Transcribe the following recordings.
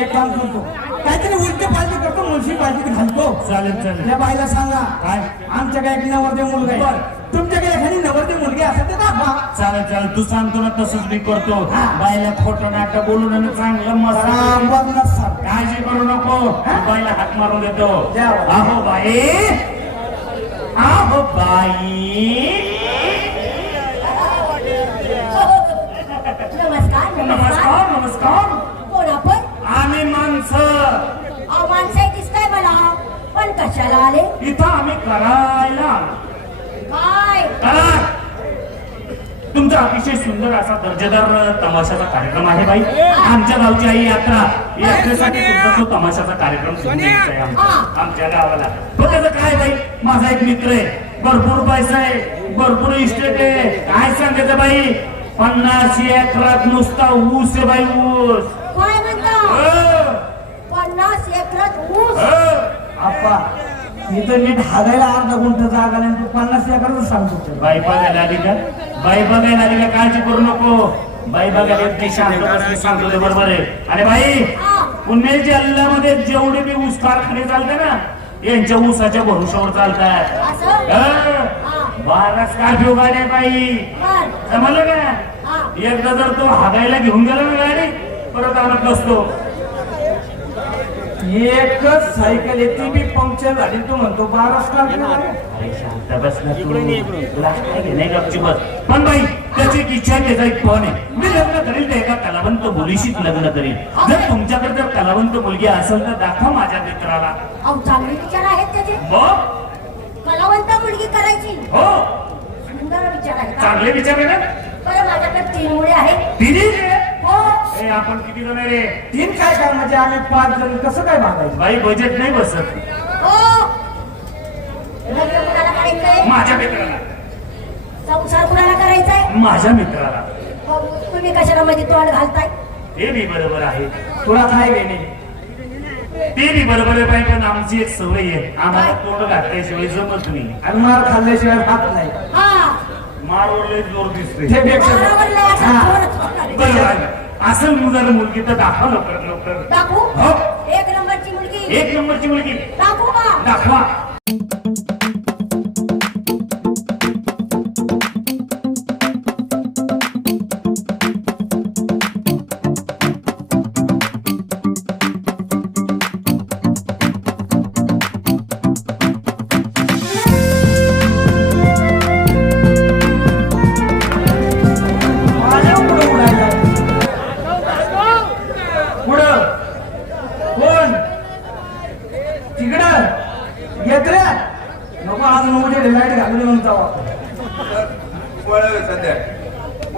एक काम करतो. काहीतरी उलटे पालटी करतो मुलशी पालटी घालतो. चालेल चालेल. त्या बाईला सांगा काय? आमच्याकडे एक नवरदेव मुलगा आहे. तुमच्याकडे एखादी नवरदेव मुलगी असेल तर दाखवा. चालेल चालेल. तू सांगतो ना तसंच मी करतो. बायला खोटं नाटक बोलून आणि चांगलं मस्त काळजी करू नको. बाईला हात मारून देतो. आहो बाई. आहो बाई. नमस्कार. नमस्कार नमस्कार नमस्कार कोण आपण आम्ही माणसं. अहो दिसताय मला. पण कशाला आले? इथं आम्ही करायला आलो. काय? करा तुमचा अतिशय सुंदर असा दर्जेदार तमाशाचा कार्यक्रम आहे बाई. आमच्या गावची आई यात्रा. यात्रेसाठी सुद्धा तो तमाशाचा कार्यक्रम आहे. आमच्या गावाला. पण त्याचं काय बाई? माझा एक मित्र आहे. भरपूर पैसा आहे. भरपूर इस्टेट आहे. काय सांगायचं बाई? पन्नास एकरात नुसता ऊस आहे बाई ऊस. काय म्हणता? हो, पन्नास एकरात ऊस. आप्पा इथं नीट हागायला अर्धा गुंठ जागा नाही तू पन्नास एकरच सांगतो बाई बघायला आली का? बाई बघायला आली का? काळजी करू नको. बाई बघायला येत नाही, शांत बस, मी सांगतो ते बरोबर आहे. अरे बाई. पुणे जिल्ह्यामध्ये जेवढे बी ऊस कारखाने चालते ना यांच्या ऊसाच्या भरोशावर चालतात. असं? हं. हा. बारा स्कॉर्पिओ गाडी आहे बाई. बर. समजलं का? हा. एकदा जर तो हागायला घेऊन गेला ना गाडी परत आणत नसतो. एकच सायकल येते बी पंक्चर झाली तू म्हणतो बारा स्टार अरे शांत बस ना तू. तुला काय घे नाही गपची बस. पण बाई त्याची एक इच्छा आहे, त्याचा एक फोन आहे. मी लग्न करेल तर एका कलावंत मुलीशीच लग्न करेल जर तुमच्याकडे जर कलावंत मुलगी असेल तर दाखवा माझ्या मित्राला. अहो चांगले विचार आहेत त्याचे. मग? कलावंत मुलगी करायची. हो. सुंदर विचार आहे का? चांगले विचार आहे ना? बरं माझ्याकडे तीन मुळे आहेत. तिन्ही हो. ए आपण किती जण आहे रे? तीन काय कामाचे आम्ही पाच जण. कसं काय भागायचं बाई बजेट नाही बसत. हो. लग्न कुणाला करायचंय? माझ्या मित्राला. संसार कुणाला करायचंय? माझ्या मित्राला. हो, तुम्ही कशाला मध्ये तोंड घालताय? हे बी बरोबर आहे. तुला काय घेणे ते बी बरोबर आहे बाई पण आमची एक सवय आहे. आम्हाला तोंड घातल्याशिवाय जमत नाही. आणि मार खाल्ल्याशिवाय हात नाही. हा. मारवर लय जोर दिसतोय. ते पेक्षा मारावर लय असा. जोरात होणार. बरोबर आहे. असं मुलाला मुलगी तर दाखवा लवकर लवकर. दाखवू? हो. एक नंबरची मुलगी. एक नंबरची मुलगी. दाखवू का? दाखवा.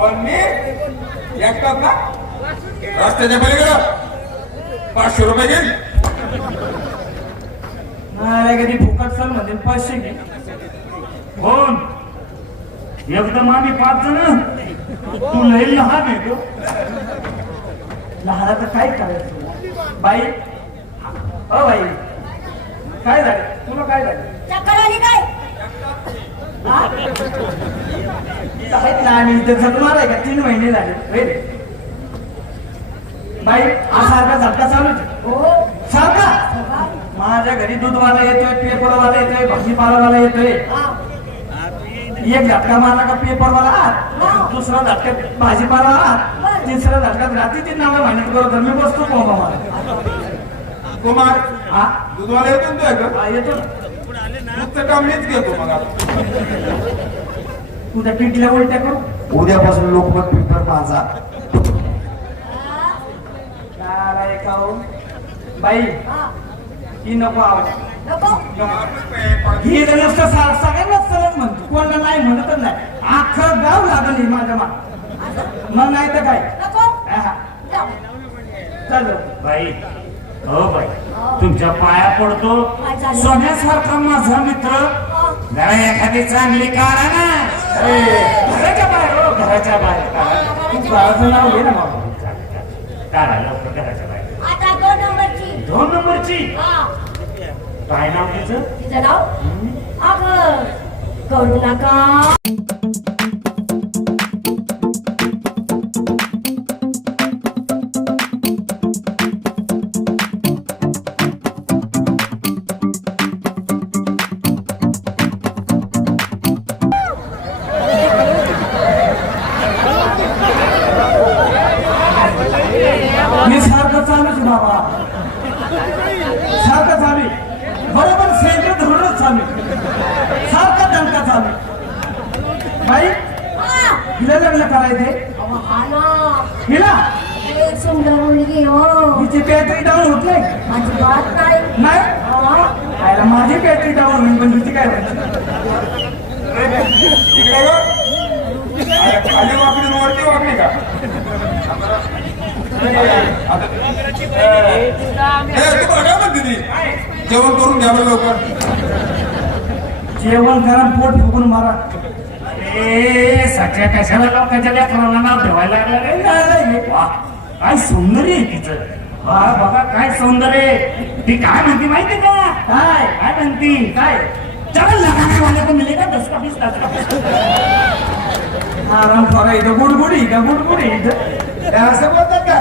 पण मी एकटा का रस्त्याच्या पलीकडं. पाचशे रुपये घेईन नाही कधी फुकट सर म्हणजे पाचशे घे. कोण? एकदम आम्ही पाच जण. तू लय लहान आहे तो लहानाचं काय करायचं? बाई अ बाई काय झालं? तुला काय झालं? चक्कर आली काय? आहेत ना आम्ही इथे जगणार आहे का तीन महिने झाले. बाई हा सारखा झटका चालूच आहे. हो सारखा माझ्या घरी दूधवाला येतोय पेपरवाला येतोय भाजीपालावाला येतोय. एक झटका मारला का पेपरवाला आत दुसरा झटका भाजीपाला आत तिसरा झटका रात्री तीन नावं मेहनत करत मी बसतो कोंबा मारा कुमार हा दुधवाला येतो येतो काम मीच घेतो मग आता. उद्या पिठल्या उलट्या करू? उद्यापासून लोकमत पेपर माझा. काय हो? बाई हा. नको आवाज नको. ही तर नुसतं सा- सगळ्यांनाच सरळ म्हणतो. कोणाला नाही म्हणतच नाही. अख्खं गाव लागल ही माझ्या मा मग नाही तर काय? आहा. चलो. बाई हो बाई. तुमच्या पाया पडतो? सोन्यासारखा माझा मित्र. जरा एखादी चांगली काढा ना. घराच्या बाहेर हो घराच्या बाहेर बाळाचं नाव घे ना. काढा लवकर घराच्या बाहेर. दोन नंबरची. काय नाव तिचं तिचं नाव? अग करू नका. हिला एक सुंदर मुलगी हो हिची बॅटरी डाऊन होत नाही माझी बात नाही नाही आयला माझी बॅटरी डाऊन होईल पण तुझी काय व्हायची इकडे बघ. अरे, खाली वाकडी आणि वरती वाकडी का बघा जेवण करून घ्या बरं लवकर जेवण करा पोट फुकून मारा ए सच्या कशाला लोकांच्या लेकराला नाव ठेवायला लागलं? काय सौंदर्य आहे तिचं. वा बघा काय सौंदर्य आहे. ती काय म्हणते माहिती का? काय? काय म्हणती? काय? चल लगाने वाले को मिलेगा दस का? बीस दस का बीस आराम इथं गुडगुडी का गुडगुडी इथं. असं बोलतात का?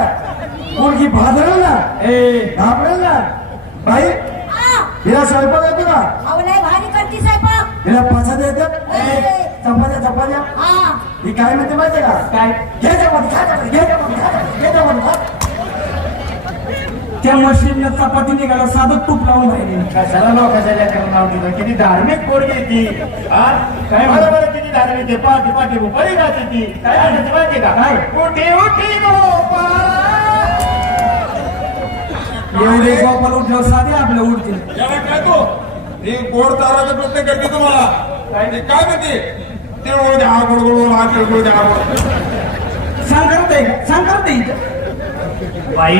मुलगी भाजरेल ना? ए घाबरेल ना? बाई हा, हिला स्वयंपाक येतो का? अहो, भारी करते स्वयंपाक हिला पसाद येतात ए. चपात्या चपात्या? हा. ही काय म्हणते माहितीये का? काय? घे चपाती खा चपाती घे चपाती खा घे चपाती खा. त्या मशीनला चपाती निघाला साधं तूप लावून राहिली. कशाला लोकांच्या लेकराला नाव दिलं किती धार्मिक पोरगी ती. हा? काय बरं बरं किती धार्मिक आहे. पाठी पाठी बरी राहते ती. काय म्हणते माहिती का? काय? उठी उठी एवढे गोपाल उठल्यावर साधे आपल्या उठतील काय तू ही गोड चाराचा प्रश्न करते तुम्हाला. काय म्हणते? तिळगुळ द्या गोड गोड हा तिळगुळ द्या. गोड सांगत आहे का? सांगत आहे इथं. बाई.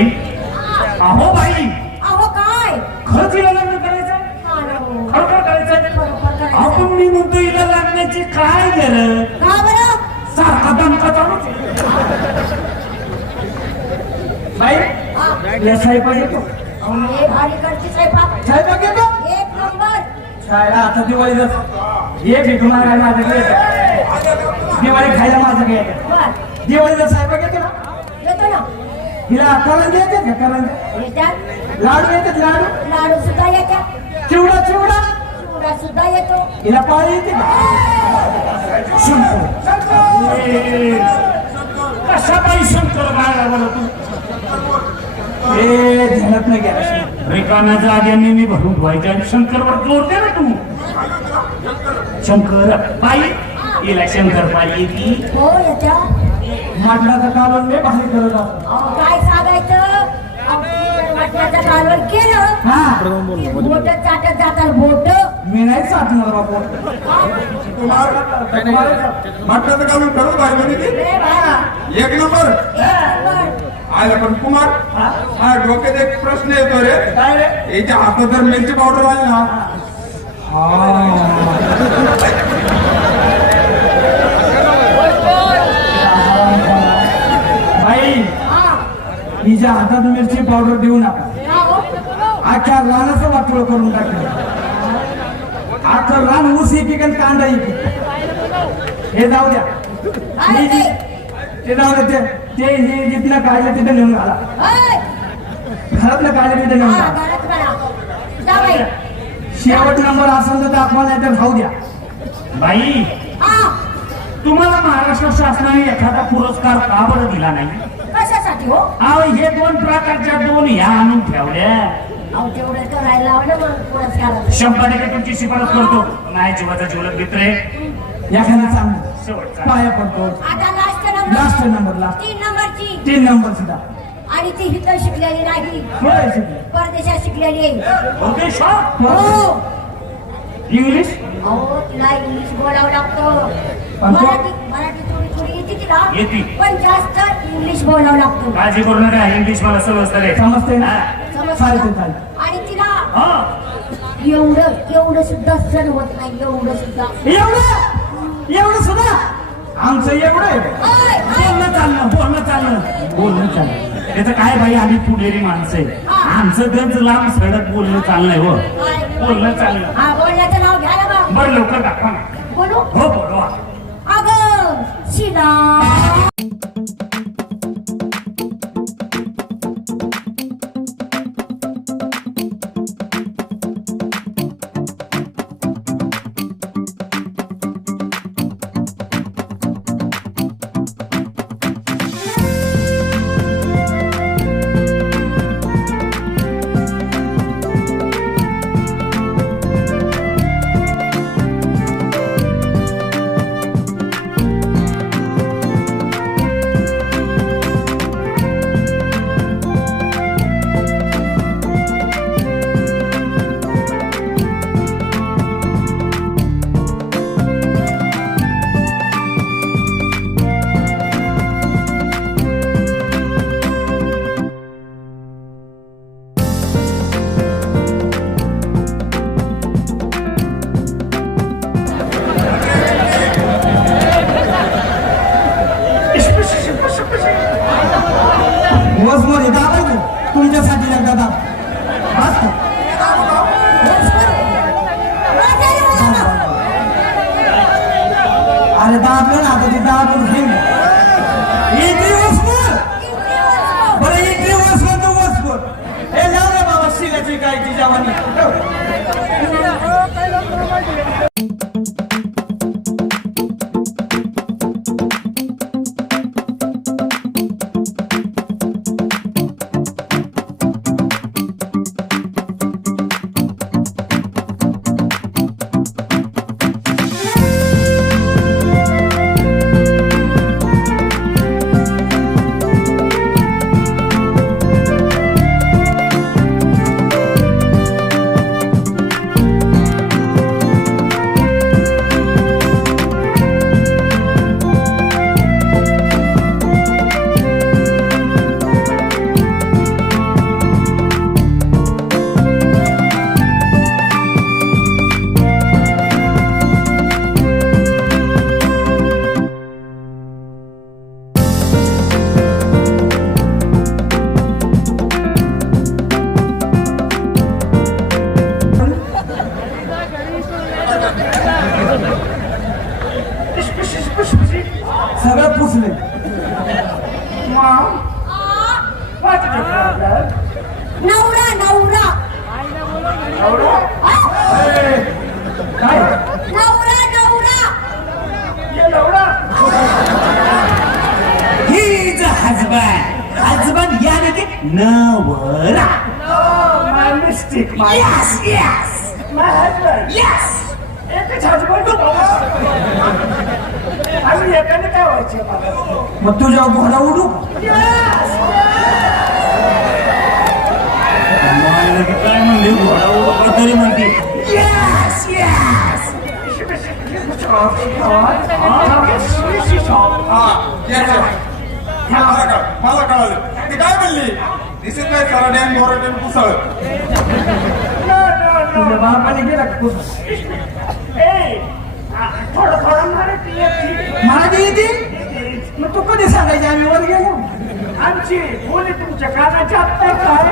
अहो बाई. अहो काय? खरंच हिला लग्न करायचं. खरोखर करायचं. आपण मी म्हणतो हिला लागण्याची काय गरज का बरं? सारखा दमका चालूच. बाई हा, या लय भारी करते शाळा आता दिवाळीचं ये भीक मागायला माझ्याकडे येतं. दिवाळी खायला माझ्याकडे येतं. दिवाळीचा स्वयंपाक येतो ना? येतो ना. हिला करंजे येतात का? करंजे लाडू येतात लाडू? लाडू सुद्धा येतात. चिवडा चिवडा? चिवडा सुद्धा येतो. हिला पाळी येते का? शंकर. कशा बाई शंकर गायला बरं तू? ध्यानात नाही गेला रिकाम्या जाग्यांनी मी भरून ठेवायच्या आणि शंकरवर जोर दे ना तू. शंकर बाई हिला शंकर पाळी येते. हो माटणाचं कालवण लय भारी करत असतो काय सांगायचं? कालवण केलं. हा. बोट चाटत जातात बोट. मी नाही बाबा. म्हटलं ती एक नंबर. आला पण कुमार हा? डोक्यात एक प्रश्न येतो रे. काय रे? याच्या हातात जर मिरची पावडर आली ना. बाई हा हिच्या हातात मिरची पावडर देऊ नका. का? अख्ख्या रानाचं वाटोळ करून टाकलं. अख्खं रान ऊस एक आणि कांदा एक हे जाऊ द्या. हे ते जाऊ द्या ते ते हे जिथनं काढलं तिथं नेऊन घाला. घरातलं काढलं तिथं नेऊन घाला. शेवट नंबर असेल तर दाखवा नाही तर खाऊ द्या. बाई हा, तुम्हाला महाराष्ट्र शासनाने एखादा पुरस्कार का बरं दिला नाही? कशासाठी हो? अहो हे दोन प्रकारच्या दोन ह्या आणून ठेवल्या. शंभर टक्के तुमची शिफारस करतो. नाही जीवाचा जीवलग मित्र आहे. एखादं चांगलं शेवटचा. पाया पडतो. आता लास्ट नंबर लास्ट तीन नंबरची. तीन नंबर सुद्धा. आणि ती इथं शिकलेली नाही. शिकले? परदेशात शिकलेली आहे. उद्देश हा? इंग्लिश अहो तिला इंग्लिश बोलावं लागतं. पण तो- मराठी मराठी थोडी थोडी येते तिला. येते. पण जास्त इंग्लिश बोलावं लागतं. काळजी करू नका इंग्लिश मला समजतं रे. समजते ना? चालते? चालते आणि तिला हा. एवढं एवढं सुद्धा सण होत नाही. एवढं सुद्धा. एवढं? एवढं सुद्धा? आमचं एवढं आहे. बोलणं चालणं बोलणं चालणं. बोलणं चाललं त्याचं काय भाई आम्ही पुढेरी माणसं आहे. आमचं गंज लांब सडक बोलणं चाललंय हो. बोलणं चाललं हा बोलण्याचं नाव घ्या ना बा. बरं लवकर दाखवा ना. बोलू? हो बोलवा. अगं शिला. शिलाची मग तुझ्या घोडा उडू काय म्हणते घोडा उडवला तरी म्हणते यस यस हा. मला कळ मला कळालं ती काय म्हणली दिसत नाही सारा डॅम मोरा डॅम पुसळ तुझ्या बापाने गेला का पुस थोडं थोडं मराठी येते कधी सांगायची आम्ही? वर गेलो आमची बोली तुमच्या कानाच्या आत्ता काय?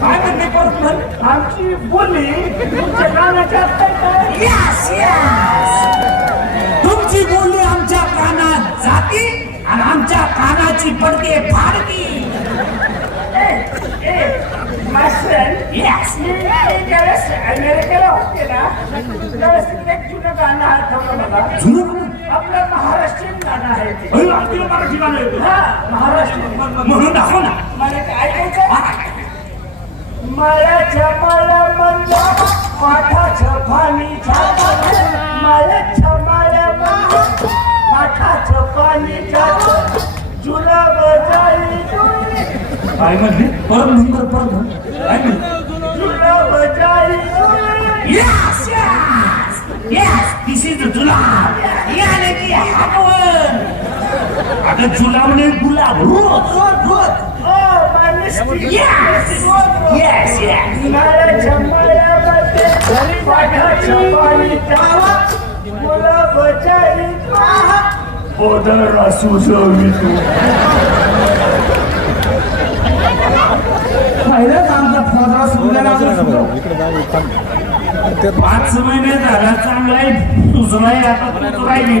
काय म्हणते परत म्हण? आमची बोली तुमच्या कानाच्या आत्ता काय यस यस तुमची बोली आमच्या कानात जाती आणि आमच्या कानाची पडते फाडती. ए, Yes. मी ज्यावेळेस अमेरिकेला होते ना त्यावेळेस तिथे एक जुनं गाणं आठवलं मला जुनं? आपलं महाराष्ट्रीयन गाणं आहे ते अरे, आपल्याला मराठी गाणं येतं. हा महाराष्ट्रीयन म्हणून दाखव ना मला ते ऐकायचं मळ्याच्या मळ्यामधल्या माठाचं पाणी जातं मळ्याच्या मळ्यामधल्या माठाचं पाणी जातं जुलाब जाई डोळे काय म्हणले परत म्हण बरं, परत म्हण काय म्हणले जुलाब जाई डोळे yes yes yes this is जुलाब याने की हटवण अगं जुलाब नाही गुलाब rose rose rose Oh, my mystery. Yes! Yes, yes. मळ्याच्या मळ्यामध्ये माठाचं पाणी जातं गुलाब जाई डोळे ओदर असू सवितो पहिलंच आमचा फोदरा सुटलेला पाच महिने झाला चांगलाय तुझलाय आता तुझ राहिली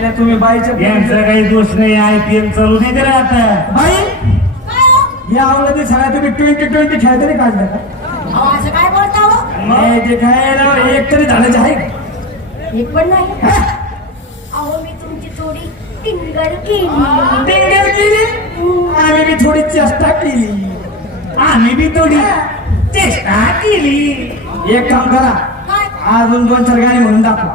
ते आ? तुम्ही बाईच्या यांचा काही दोष नाही आय पी एल चालू नाही करा आता. बाई! हो? या ते सगळ्या तुम्ही ट्वेंटी ट्वेंटी खेळ तरी काढलं का? अहो, असं काय बोलता हो? जे काय ना, एक तरी झालं आहे. का? एक पण नाही. अहो मी तुमची थोडी टिंगल केली. टिंगल केली? आम्ही बी थोडी चेष्टा केली. आम्ही बी थोडी चेष्टा केली. एक काम करा. काय? अजून दोन चार गाणी म्हणून दाखवा.